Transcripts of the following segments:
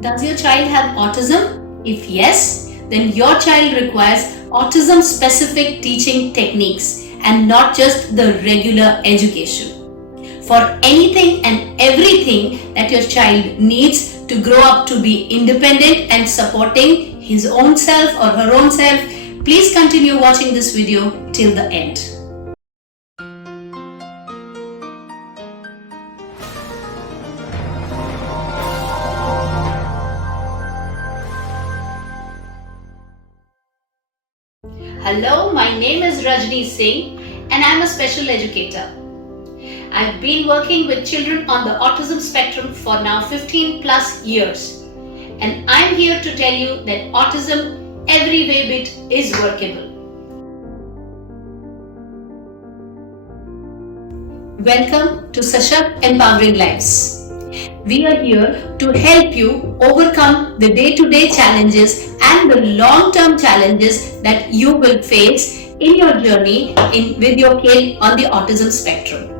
Does your child have autism? If yes, then your child requires autism specific teaching techniques and not just the regular education. For anything and everything that your child needs to grow up to be independent and supporting his own self or her own self, please continue watching this video till the end. Hello, my name is RAJNI Singh and I am a special educator. I've been working with children on the autism spectrum for now 15 plus years, and I'm here to tell you that autism every way bit is workable. Welcome to Sashakt Empowering Lives. We are here to help you overcome the day-to-day challenges and the long-term challenges that you will face in your journey with your kid on the autism spectrum.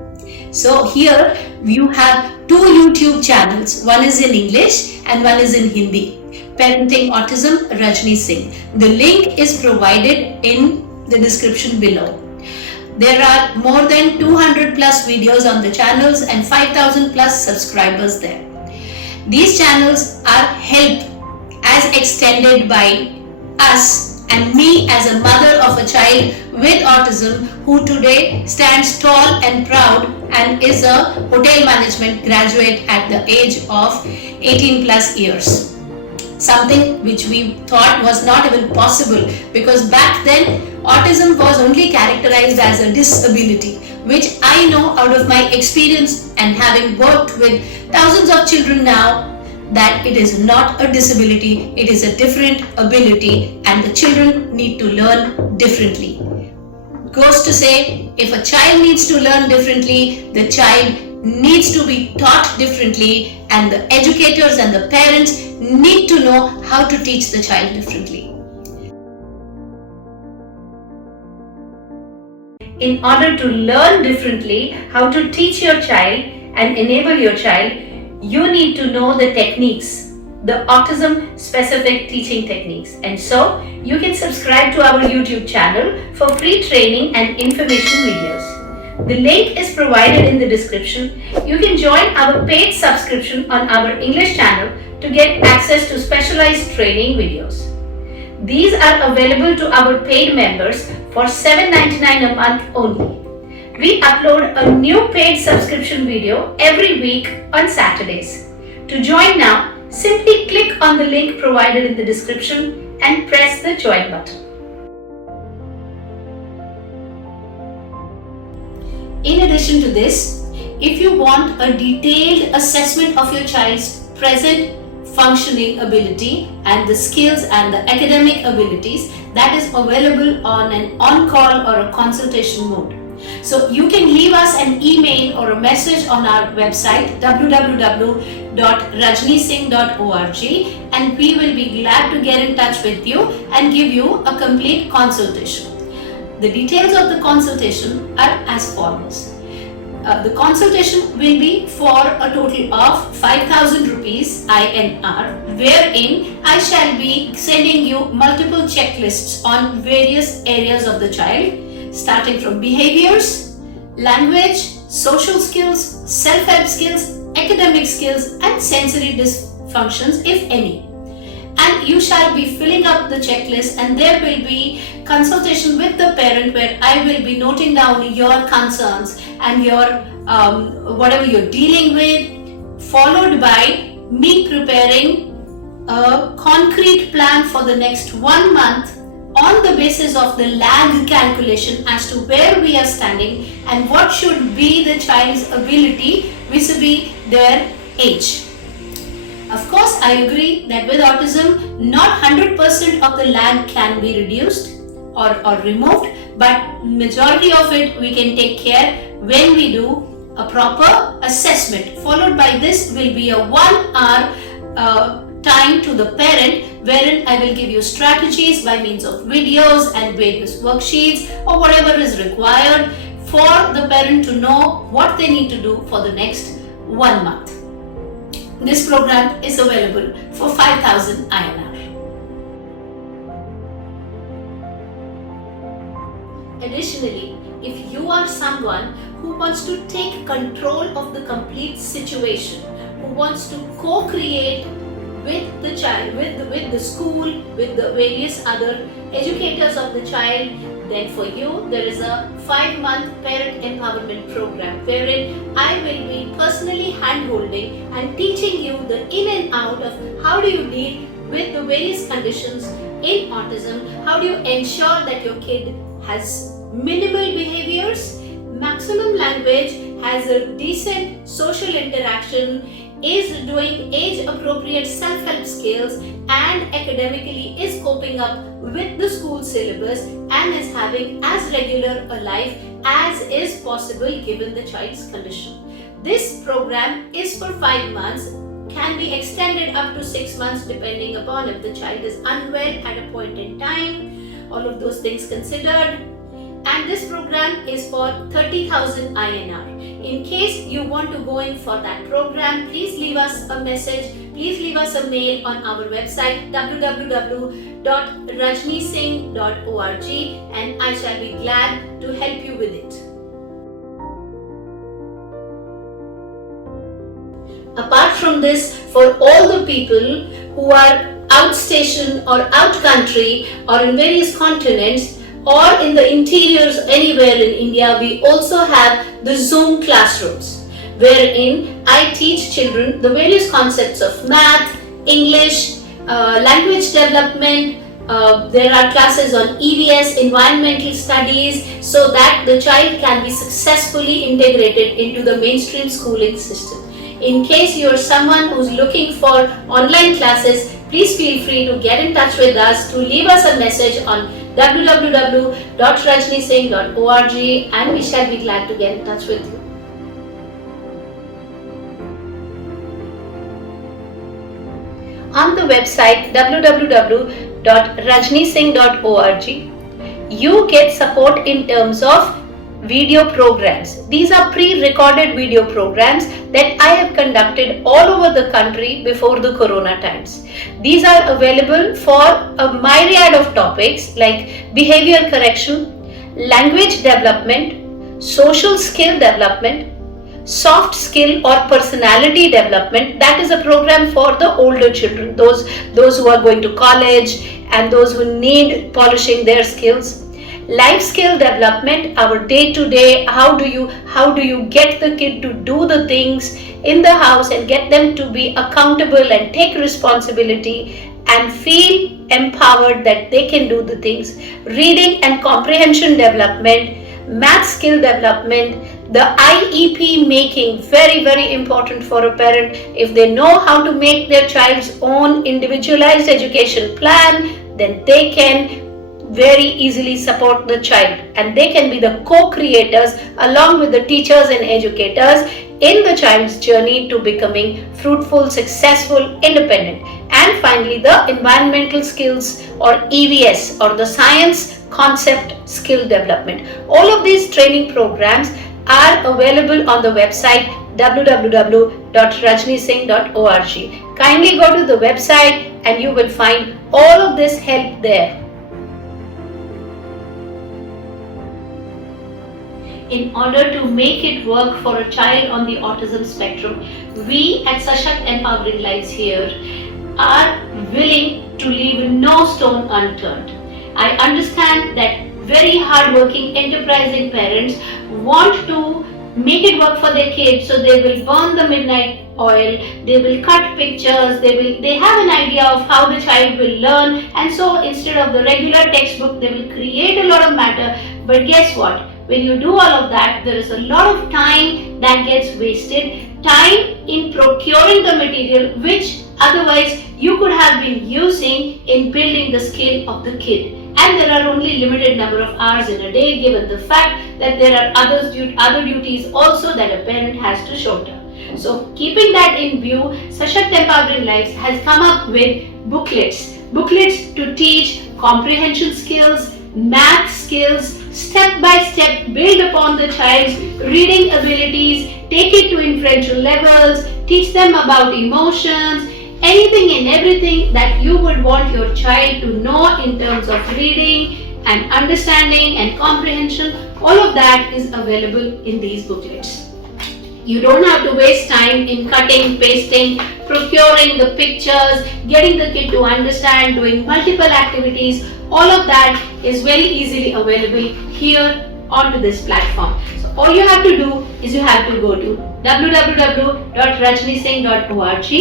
So here you have two YouTube channels. One is in English and one is in Hindi. Parenting Autism, RAJNI Singh. The link is provided in the description below. There are more than 200 plus videos on the channels and 5,000 plus subscribers there. These channels are help as extended by us and me as a mother of a child with autism who today stands tall and proud and is a hotel management graduate at the age of 18 plus years. Something which we thought was not even possible, because back then autism was only characterized as a disability, which I know out of my experience and having worked with thousands of children now, that it is not a disability, it is a different ability and the children need to learn differently. Goes to say, if a child needs to learn differently, the child needs to be taught differently, and the educators and the parents need to know how to teach the child differently. In order to learn differently, how to teach your child and enable your child, you need to know the techniques, the autism specific teaching techniques. And so you can subscribe to our YouTube channel for free training and information videos. The link is provided in the description. You can join our paid subscription on our English channel to get access to specialized training videos. These are available to our paid members for $7.99 a month only. We upload a new paid subscription video every week on Saturdays. To join now, simply click on the link provided in the description and press the join button. In addition to this, if you want a detailed assessment of your child's present functioning ability and the skills and the academic abilities, that is available on an on-call or a consultation mode. So you can leave us an email or a message on our website www.rajnisingh.org, and we will be glad to get in touch with you and give you a complete consultation. The details of the consultation are as follows. The consultation will be for a total of 5,000 rupees INR, wherein I shall be sending you multiple checklists on various areas of the child, starting from behaviors, language, social skills, self-help skills, academic skills and sensory dysfunctions if any. And you shall be filling up the checklist, and there will be consultation with the parent where I will be noting down your concerns and your whatever you're dealing with, followed by me preparing a concrete plan for the next 1 month on the basis of the lag calculation as to where we are standing and what should be the child's ability vis-a-vis their age. Of course, I agree that with autism, not 100% of the lag can be reduced or removed, but majority of it we can take care when we do a proper assessment. Followed by this will be a 1 hour time to the parent, wherein I will give you strategies by means of videos and various worksheets or whatever is required for the parent to know what they need to do for the next 1 month. This program is available for 5,000 INR. Additionally, if you are someone who wants to take control of the complete situation, who wants to co-create with the child, with the school, with the various other educators of the child, then for you there is a 5-month parent empowerment program wherein I will be personally hand-holding and teaching you the in and out of how do you deal with the various conditions in autism, how do you ensure that your kid has minimal behaviors, maximum language, has a decent social interaction, is doing age-appropriate self-help skills, and academically is coping up with the school syllabus and is having as regular a life as is possible given the child's condition. This program is for 5 months, can be extended up to 6 months depending upon if the child is unwell at a point in time, all of those things considered. And this program is for 30,000 INR. In case you want to go in for that program, please leave us a message, please leave us a mail on our website www.rajnisingh.org and I shall be glad to help you with it. Apart from this, for all the people who are outstation or out country or in various continents, or in the interiors anywhere in India, we also have the Zoom classrooms, wherein I teach children the various concepts of math, English, language development. There are classes on EVS, environmental studies, so that the child can be successfully integrated into the mainstream schooling system. In case you are someone who's looking for online classes, please feel free to get in touch with us, to leave us a message on www.rajnisingh.org and we shall be glad to get in touch with you. On the website www.rajnisingh.org, you get support in terms of video programs. These are pre-recorded video programs that I have conducted all over the country before the corona times. These are available for a myriad of topics like behavior correction, language development, social skill development, soft skill or personality development. That is a program for the older children, those who are going to college and those who need polishing their skills. Life skill development, our day-to-day, how do you get the kid to do the things in the house and get them to be accountable and take responsibility and feel empowered that they can do the things. Reading and comprehension development, math skill development, the IEP making, very, very important for a parent. If they know how to make their child's own individualized education plan, then they can very easily support the child and they can be the co-creators along with the teachers and educators in the child's journey to becoming fruitful, successful, independent. And finally, the environmental skills or EVS or the science concept skill development. All of these training programs are available on the website www.rajnisingh.org. Kindly go to the website and you will find all of this help there. In order to make it work for a child on the autism spectrum, we at Sashakt Empowering Lives here are willing to leave no stone unturned. I understand that very hardworking, enterprising parents want to make it work for their kids, so they will burn the midnight oil, they will cut pictures, they have an idea of how the child will learn, and so instead of the regular textbook, they will create a lot of matter. But guess what? When you do all of that, there is a lot of time that gets wasted, time in procuring the material which otherwise you could have been using in building the skill of the kid. And there are only limited number of hours in a day, given the fact that there are other duties also that a parent has to shoulder. So keeping that in view, Sashakt Empowering Lives has come up with booklets to teach comprehension skills, math skills, step by step, build upon the child's reading abilities, take it to inferential levels, teach them about emotions, anything and everything that you would want your child to know in terms of reading and understanding and comprehension, all of that is available in these booklets. You don't have to waste time in cutting, pasting, procuring the pictures, getting the kid to understand, doing multiple activities. All of that is very easily available here onto this platform. So all you have to do is you have to go to www.rajnisingh.org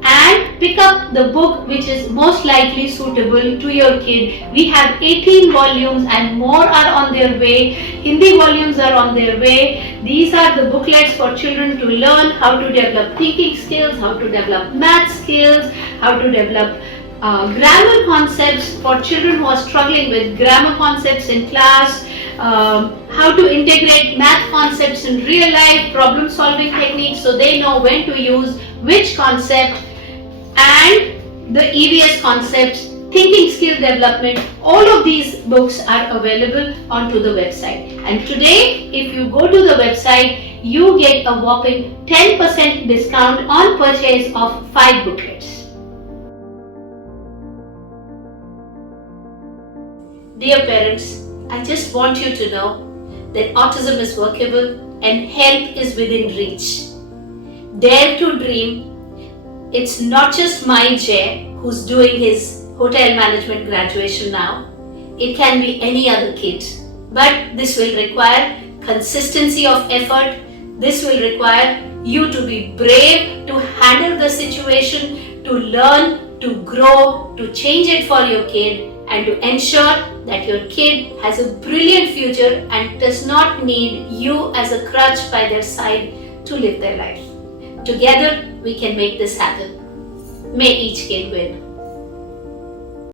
and pick up the book which is most likely suitable to your kid. We have 18 volumes and more are on their way. Hindi volumes are on their way. These are the booklets for children to learn how to develop thinking skills, how to develop math skills, how to develop grammar concepts for children who are struggling with grammar concepts in class, how to integrate math concepts in real life, problem solving techniques so they know when to use which concept, and the EVS concepts, thinking skill development. All of these books are available onto the website. And today, if you go to the website, you get a whopping 10% discount on purchase of 5 booklets. Dear parents, I just want you to know that autism is workable and help is within reach. Dare to dream. It's not just my Jay who's doing his hotel management graduation now. It can be any other kid. But this will require consistency of effort. This will require you to be brave to handle the situation, to learn, to grow, to change it for your kid, and to ensure that your kid has a brilliant future and does not need you as a crutch by their side to live their life. Together, we can make this happen. May each kid win.